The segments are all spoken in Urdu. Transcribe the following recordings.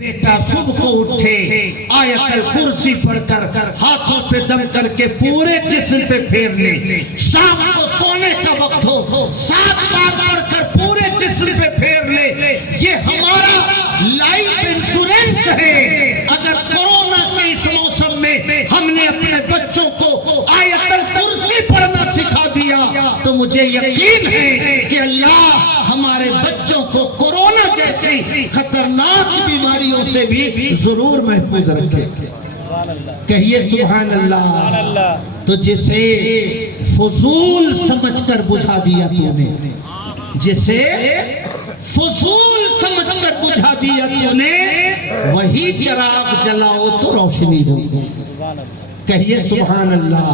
بیٹا صبح کو اٹھے آیت الکرسی پڑھ کر ہاتھوں پہ دم کر کے پورے جسم پہ پھیر لے، شام کو سونے کا وقت ہو 7 بار پڑھ کر پورے جسم پہ پھیر لے۔ یہ ہمارا لائف انشورنس ہے۔ اگر کورونا کے اس موسم میں ہم نے اپنے بچوں کو آیت الکرسی پڑھنا سکھا دیا تو مجھے یقین ہے کہ اللہ ہمارے بچوں کو کورونا جیسی خطرناک بیماریوں سے بھی ضرور محفوظ رکھے۔ کہیے سبحان اللہ۔ تو جسے فضول سمجھ کر بجھا دیا تو نے، جسے فضول سمجھ کر بجھا دیا تو نے، وہی چراغ جلاؤ تو روشنی ہوگی۔ کہیے سبحان اللہ۔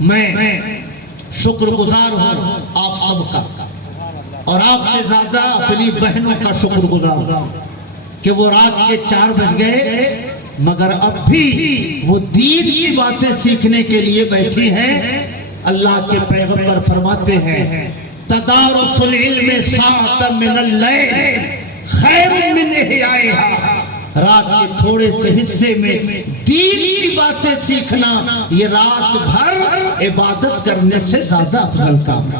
میں شکر گزار ہوں آپ سب کا، اور آپ سے زیادہ اپنی بہنوں کا شکر گزار ہوں کہ وہ رات کے 4 بج گئے مگر اب بھی وہ دین کی باتیں سیکھنے کے لیے بیٹھی ہیں۔ اللہ کے پیغمبر فرماتے ہیں تدارس العلم ساعۃ من اللیل خیر من احیائها، رات کے تھوڑے سے حصے میں دین کی باتیں سیکھنا یہ رات بھر عبادت کرنے سے زیادہ افضل کام ہے۔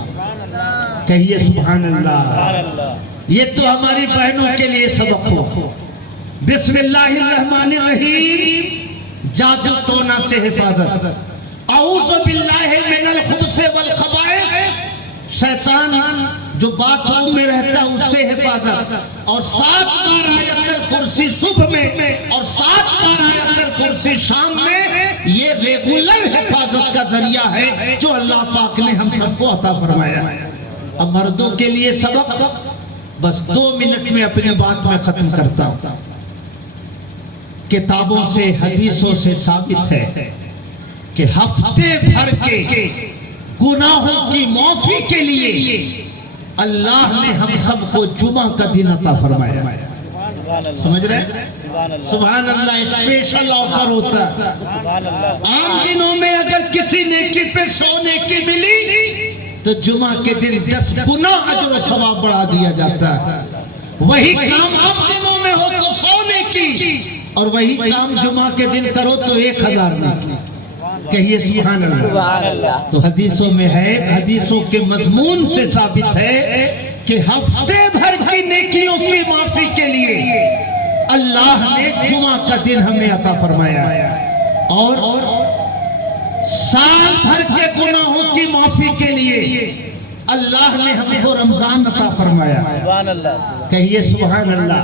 کہیے سبحان اللہ۔ یہ تو ہماری بہنوں کے لیے سبق ہو۔ بسم اللہ الرحمن الرحیم، جادو ٹونا سے حفاظت، اعوذ باللہ من الخبث والخبائث، شیطان جو بات روم میں رہتا ہے اس سے حفاظت، اور 7 بار آیت الکرسی صبح میں اور 7 بار آیت الکرسی شام میں، یہ ریگولر حفاظت کا ذریعہ ہے جو اللہ پاک نے ہم سب کو عطا فرمایا ہے۔ اب مردوں کے لیے سبق بس 2 منٹ میں اپنی بات میں ختم کرتا ہوں۔ کتابوں سے حدیثوں سے ثابت ہے کہ ہفتے بھر کے گناہوں کی معافی کے لیے اللہ نے ہم سب کو جمعہ کا دن عطا فرمایا۔ سمجھ رہے ہیں؟ سبحان اللہ۔ اسپیشل آفر ہوتا ہے۔ عام دنوں میں اگر کسی نیکی پہ 100 نیکی ملی تو جمعہ کے دن 10 گنا اجر و ثواب بڑھا دیا جاتا ہے۔ وہی کام عام دنوں میں ہو تو 100 نیکی، اور وہی کام جمعہ کے دن کرو تو 1000 نیکی۔ کہیے سبحان اللہ۔ تو حدیثوں میں ہے، حدیثوں کے مضمون سے ثابت ہے کہ ہفتے بھر کی نیکیوں کی معافی کے لیے اللہ نے جمعہ کا دن ہمیں عطا فرمایا، اور سال بھر کے گناہوں کی معافی کے لیے اللہ نے ہم کو رمضان عطا فرمایا۔ کہیے سبحان اللہ۔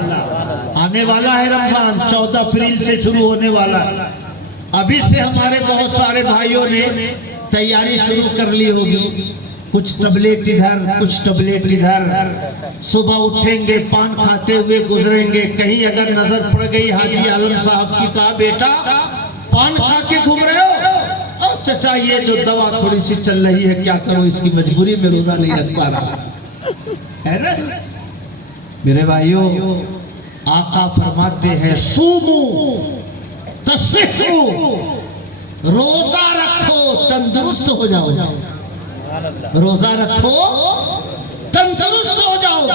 آنے والا ہے رمضان، 14 اپریل سے شروع ہونے والا۔ ابھی سے ہمارے بہت سارے بھائیوں نے تیاری شروع کر لی ہوگی، کچھ ٹبلیٹ ادھر کچھ ٹبلیٹ ادھر۔ صبح اٹھیں گے، پان کھاتے ہوئے گزریں گے، کہیں اگر نظر پڑ گئی حاجی عالم صاحب کی، کہا بیٹا پان کھا کے گھوم رہے ہو؟ چچا یہ جو دوا تھوڑی سی چل رہی ہے کیا کرو، اس کی مجبوری میں روزہ نہیں رکھ پا رہا ہے نا۔ میرے بھائیوں، آقا فرماتے ہیں سومو تصحو، روزہ رکھو تندرست ہو جاؤ، روزہ رکھو تندرست ہو جاؤ۔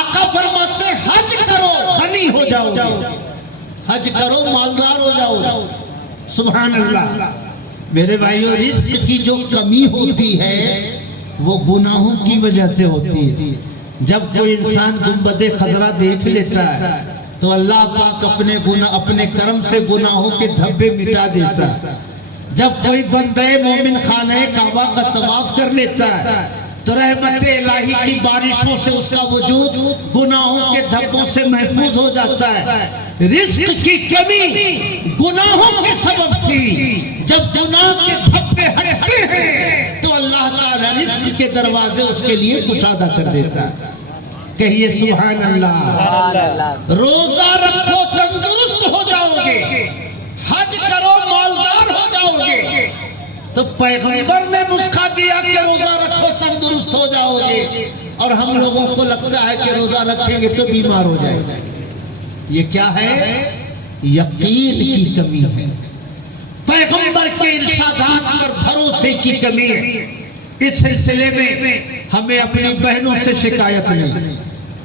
آقا فرماتے ہیں حج کرو غنی ہو جاؤ، حج کرو مالدار ہو جاؤ۔ سبحان اللہ۔ میرے بھائیوں، رزق کی جو کمی ہوتی ہے وہ گناہوں کی وجہ سے ہوتی ہے۔ جب کوئی انسان گنبد خضرا دیکھ لیتا ہے تو اللہ پاک اپنے کرم سے گناہوں کے دھبے مٹا دیتا ہے۔ جب کوئی بندہ مومن خانہ کعبہ کا طواف کر لیتا ہے تو رحمت الہی کی بارشوں سے اس کا وجود گناہوں کے دھبوں سے محفوظ ہو جاتا ہے۔ رزق کی کمی گناہوں کے سبب تھی، جب گناہ کے دھبے ہٹتے ہیں تو اللہ تعالیٰ رزق کے دروازے اس کے لیے کشادہ کر دیتا ہے۔ کہیے سبحان اللہ۔ روزہ رکھو تندرست ہو جاؤ گے، حج کرو مالدار ہو جاؤ گے۔ تو پیغمبر نے نسخہ دیا کہ روزہ رکھو تندرست ہو جاؤ گے، اور ہم لوگوں کو لگتا ہے کہ روزہ رکھیں گے تو بیمار ہو جائے گا۔ یہ کیا ہے؟ یقین کی کمی ہے، پیغمبر کے ارشادات پر بھروسے کی کمی ہے۔ اس سلسلے میں ہمیں اپنی بہنوں سے شکایت نہیں،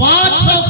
500